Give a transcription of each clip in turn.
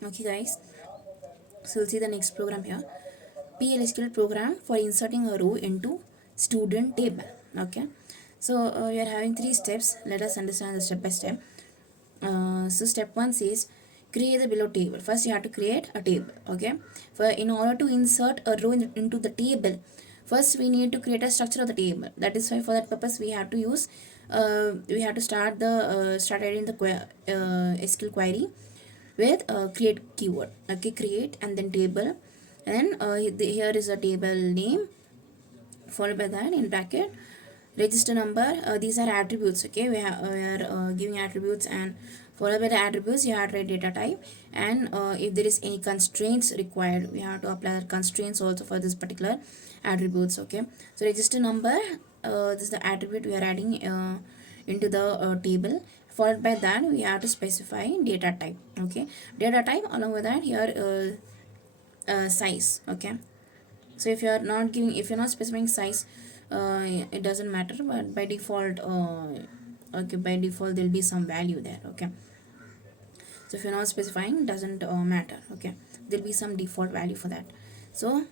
Okay guys, so we'll see the next program here. PLSQL program for inserting a row into student table. Okay, so we are having three steps. Let us understand the step by step. So step one says create the below table. First you have to create a table. Okay, for in order to insert a row into the table, first we need to create a structure of the table. That is why for that purpose we have to use we have to start adding the SQL query with create keyword. Okay, create and then table, and then here is a table name, followed by that in bracket register number. These are attributes. Okay, we are giving attributes, and followed by the attributes you have to write data type, and if there is any constraints required, we have to apply the constraints also for this particular attributes. Okay, so register number, this is the attribute we are adding into the table. Followed by that we have to specify data type. Okay, data type, along with that here size. Okay, so if you are not giving, if you're not specifying size, it doesn't matter, but by default okay, by default there'll be some value there. Okay, so if you're not specifying, doesn't matter. Okay, there'll be some default value for that. So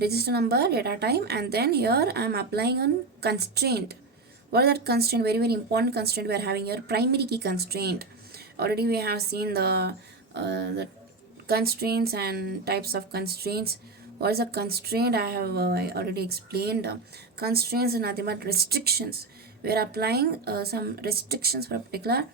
register number, data type, and then here I'm applying on constraint. What is that constraint? Very very important constraint we are having here, primary key constraint. Already we have seen the constraints and types of constraints. What is a constraint? I have already explained. Constraints are nothing but restrictions. We are applying some restrictions for a particular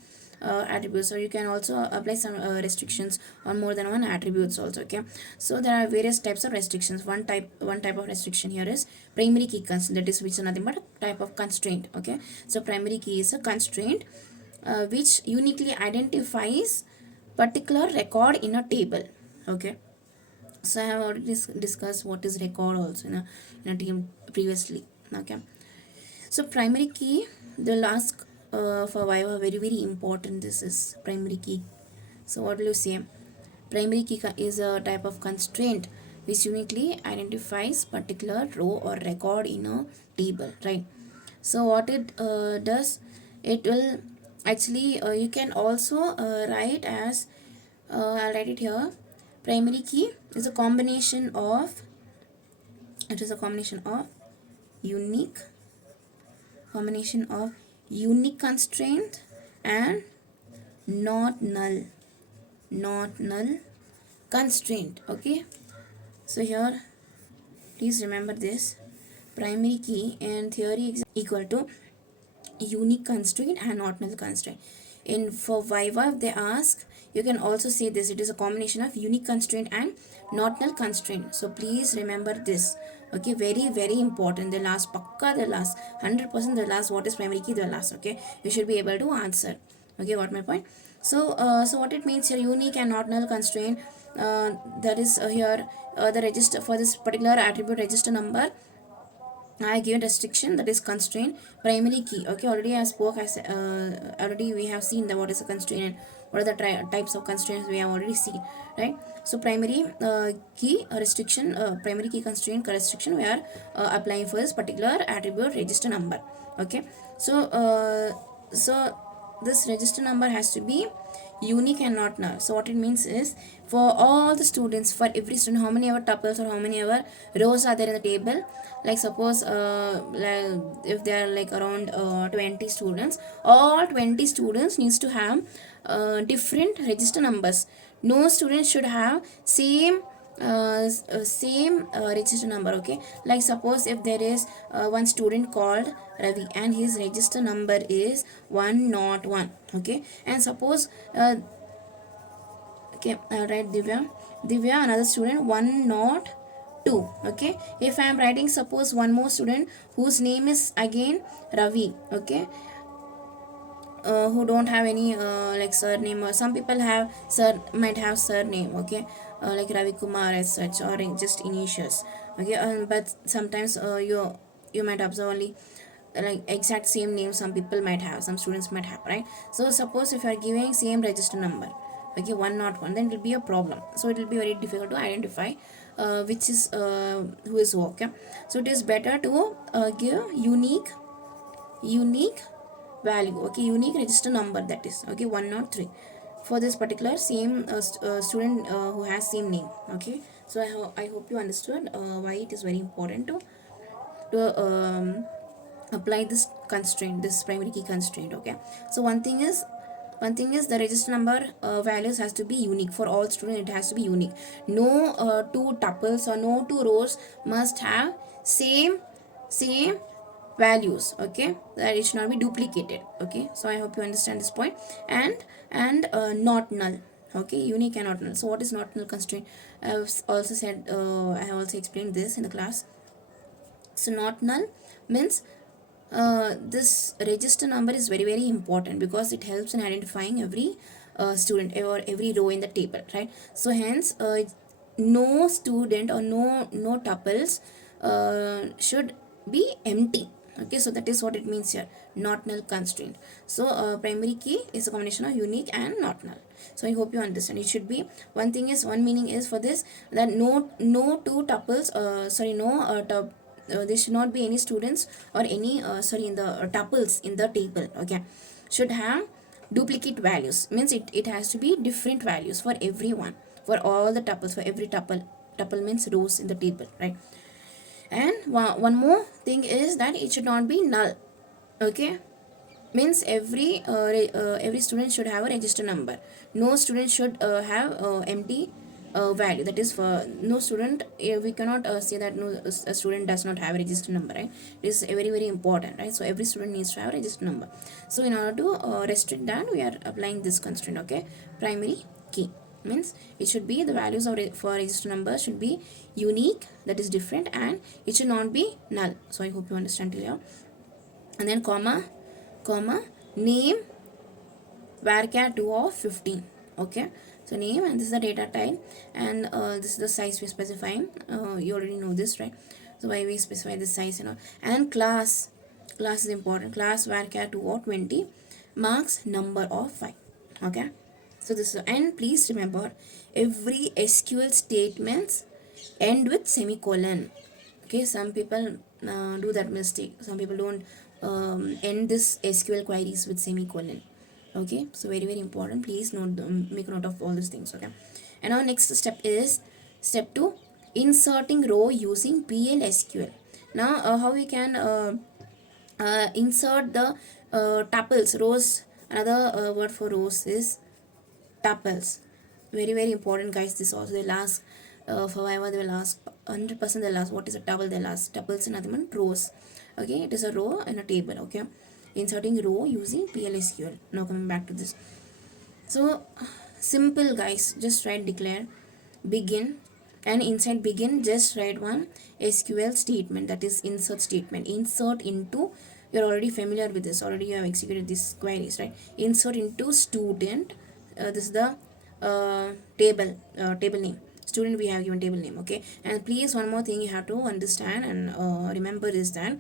attributes, or you can also apply some restrictions on more than one attributes also. Okay, so there are various types of restrictions. One type of restriction here is primary key constraint, that is which is nothing but a type of constraint. Okay, so primary key is a constraint which uniquely identifies particular record in a table. Okay, so I have already discussed what is record also in a team previously. Okay, so primary key, they'll ask for Viva, very very important. This is primary key. So what will you say? Primary key is a type of constraint which uniquely identifies particular row or record in a table, right? So what it does, it will actually you can also write as I'll write it here. Primary key is a combination of, it is a unique combination of unique constraint and not null constraint. Okay, so here please remember this, primary key in theory is equal to unique constraint and not null constraint. In for Viva, if they ask, you can also say this, it is a combination of unique constraint and not null constraint. So please remember this. Okay, very very important. The last pakka, the last 100%, the last what is primary key, the last. Okay, you should be able to answer. Okay, got my point? So so what it means here, unique and not null constraint, that is here the register for this particular attribute register number, I given restriction, that is constraint, primary key. Okay, already I spoke, already we have seen the what is a constraint and what are the types of constraints we have already seen, right? So primary key restriction, primary key constraint restriction, we are applying for this particular attribute register number. Okay, so so this register number has to be unique and not null. So what it means is, for all the students, for every student, how many ever tuples or how many ever rows are there in the table, like suppose like if there are like around 20 students, all 20 students needs to have different register numbers. No student should have same register number. Okay, like suppose if there is one student called Ravi and his register number is 101. Okay, and suppose okay, right, Divya, another student 102. Okay, if I am writing suppose one more student whose name is again Ravi. Okay, who don't have any like surname, or some people have might have surname. Okay, like Ravi Kumar as such, or just initials. Okay, but sometimes you might observe only like exact same name some people might have, some students might have, right? So suppose if you are giving same register number, okay, 101, then it will be a problem. So it will be very difficult to identify which is who is who. Okay, so it is better to give unique value. Okay, unique register number, that is okay, 103. for this particular same student who has same name. Okay, so I hope you understood why it is very important to apply this constraint, this primary key constraint. Okay, so one thing is the register number values has to be unique for all students. It has to be unique. No two tuples or no two rows must have same values. Okay, that it should not be duplicated. Okay, so I hope you understand this point. And not null. Okay, unique and not null. So what is not null constraint? I have also explained this in the class. So not null means this register number is very very important because it helps in identifying every student or every row in the table, right? So hence no student or no tuples should be empty. Okay, so that is what it means here, not null constraint. So primary key is a combination of unique and not null. So I hope you understand. It should be, one meaning is for this, that no two tuples, no there should not be any students or any in the tuples in the table. Okay, should have duplicate values, means it has to be different values for everyone, for all the tuples, for every tuple means rows in the table, right? And one more thing is that it should not be null. Okay, means every student should have a register number. No student should have empty value. That is, for no student, we cannot say that no a student does not have a register number, right? It is very very important, right? So every student needs to have a register number. So in order to restrict that, we are applying this constraint. Okay, primary key means it should be the values of for register number should be unique, that is different, and it should not be null. So I hope you understand clear. And then comma name varchar 2 of 15. Okay, so name, and this is the data type, and this is the size we specifying. You already know this, right? So why we specify this size, and class is important. Class varchar 2 of 20, marks number of 5. Okay, so this, and please remember, every SQL statements end with semicolon. Okay, some people do that mistake. Some people don't end this SQL queries with semicolon. Okay, so very very important. Please note, make note of all these things. Okay, and our next step is step 2, inserting row using PL/SQL. Now how we can insert the tuples, rows. Another word for rows is tuples. Very very important, guys. This also they'll ask for Viva, they will ask 100%. They'll ask what is a tuple. They'll ask tuples in nothing but rows. Okay, it is a row in a table. Okay, inserting row using PL/SQL. Now coming back to this, so simple, guys. Just write declare begin, and inside begin just write one SQL statement, that is insert statement. Insert into, you're already familiar with this, already you have executed these queries, right? Insert into student, this is the table name. Student, we have given table name. Okay, and please, one more thing you have to understand and remember is that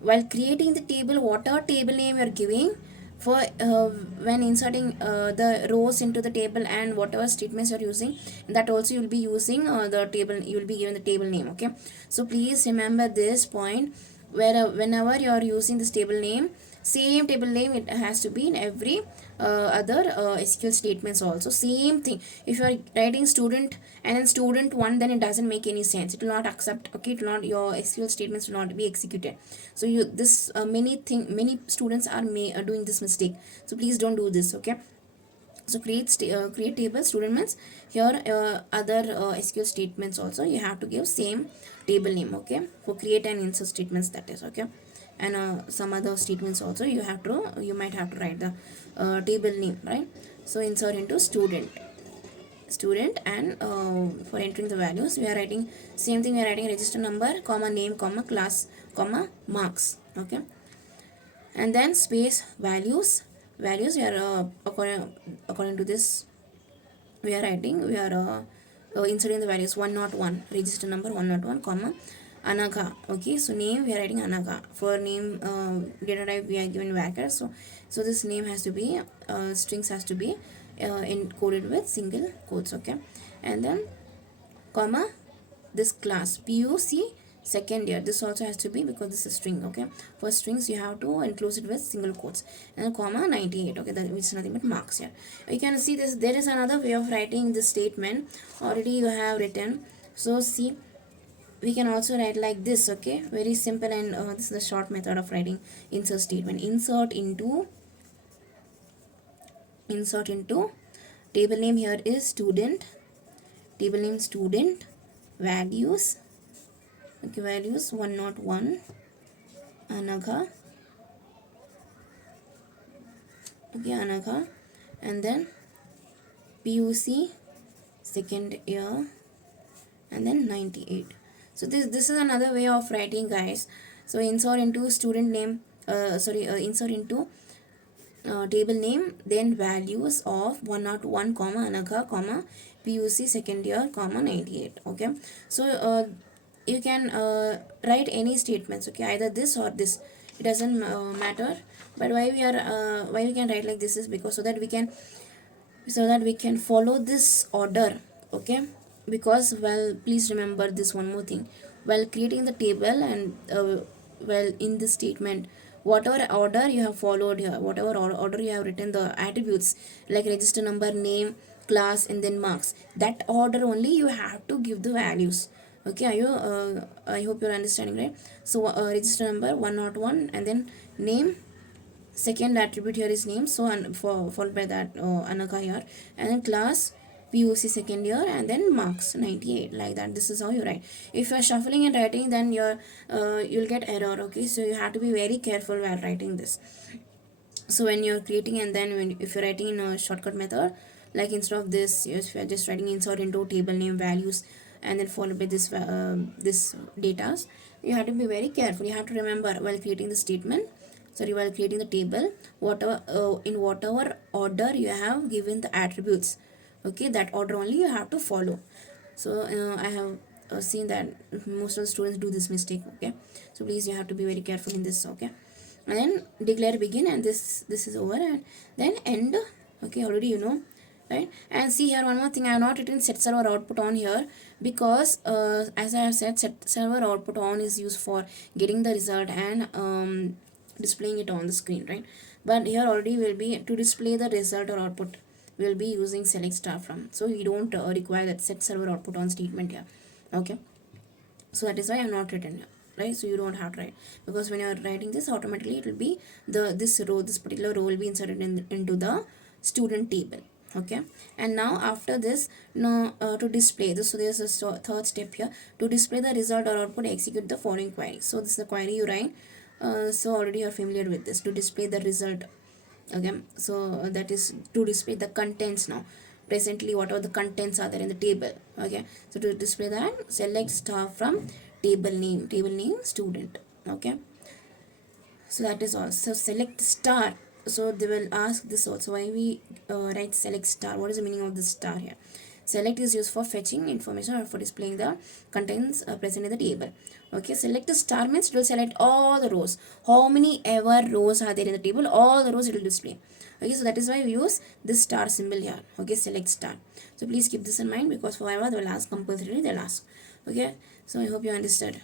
while creating the table, whatever table name you're giving for when inserting the rows into the table, and whatever statements you're using, that also you'll be using the table, you'll be given the table name. Okay, so please remember this point, where whenever you are using this table name, same table name it has to be in every other SQL statements also, same thing. If you are writing student and then student 1, then it doesn't make any sense, it will not accept. Okay, it will not, your SQL statements will not be executed. So you this many students are doing this mistake, so please don't do this. Okay, so create table student means here other SQL statements also you have to give same table name. Okay, for create and insert statements, that is. Okay, and some other statements also you might have to write the table name, right? So insert into student, and for entering the values we are writing same thing. We are writing register number, comma name, comma class, comma marks. Okay, and then space values we are according to this, we are inserting the values 101, register number 101, comma anaga. Okay, so name we are writing anaga. For name data type we are given varchar, so this name has to be strings has to be encoded with single quotes. Okay, and then comma this class PUC second year. This also has to be because this is string. Okay, for strings you have to enclose it with single quotes, and comma 98. Okay, that is nothing but marks here. You can see this. There is another way of writing this statement already you have written. So see, we can also write like this. Okay, very simple, and this is the short method of writing insert statement. Insert into table name. Here is student, table name student, values. Okay, values 101 Anagha. Okay, Anagha, and then PUC second year, and then 98. So this is another way of writing, guys. So insert into student name, insert into table name, then values of 101 comma Anagha comma PUC second year comma 98. Okay, so you can write any statements. Okay, either this or this, it doesn't matter. But why we can write like this is because so that we can follow this order. Okay, because, well, please remember this one more thing. While creating the table and well, in this statement, whatever order you have followed here, whatever order you have written the attributes, like register number, name, class, and then marks, that order only you have to give the values. Okay, are you I hope you're understanding, right? So register number 101, and then name, second attribute here is name, so followed by that Anaka here, and then class PUC second year, and then marks 98, like that. This is how you write. If you are shuffling and writing, then you'll get error. Okay, so you have to be very careful while writing this. So when you're creating, and then if you're writing in a shortcut method, like instead of this, if you're just writing insert into table name values, and then followed by this data, you have to be very careful. You have to remember while creating the statement, while creating the table, whatever in whatever order you have given the attributes, okay, that order only you have to follow. So I have seen that most of the students do this mistake. Okay, so please, you have to be very careful in this. Okay, and then declare begin, and this is over, and then end. Okay, already you know, right? And see here, one more thing, I have not written set server output on here, because as I have said, set server output on is used for getting the result and displaying it on the screen, right? But here already will be to display the result or output, we'll be using select star from, so we don't require that set server output on statement here. Okay, so that is why I'm not written here, right? So you don't have to write, because when you're writing this, automatically it will be this particular row will be inserted into the student table. Okay, and now after this, now to display this, so there's a third step here. To display the result or output, execute the following query. So this is the query you write. So already you're familiar with this. To display the result, okay, so that is to display the contents. Now presently whatever the contents are there in the table. Okay, so to display that, select star from table name student. Okay, so that is all. So select star, so they will ask this also, why we write select star, what is the meaning of this star here? Select is used for fetching information or for displaying the contents present in the table. Okay, select the star means it will select all the rows, how many ever rows are there in the table, all the rows it will display. Okay, so that is why we use this star symbol here. Okay, select star. So please keep this in mind, because forever they will ask, compulsorily they'll ask. Okay, so I hope you understood.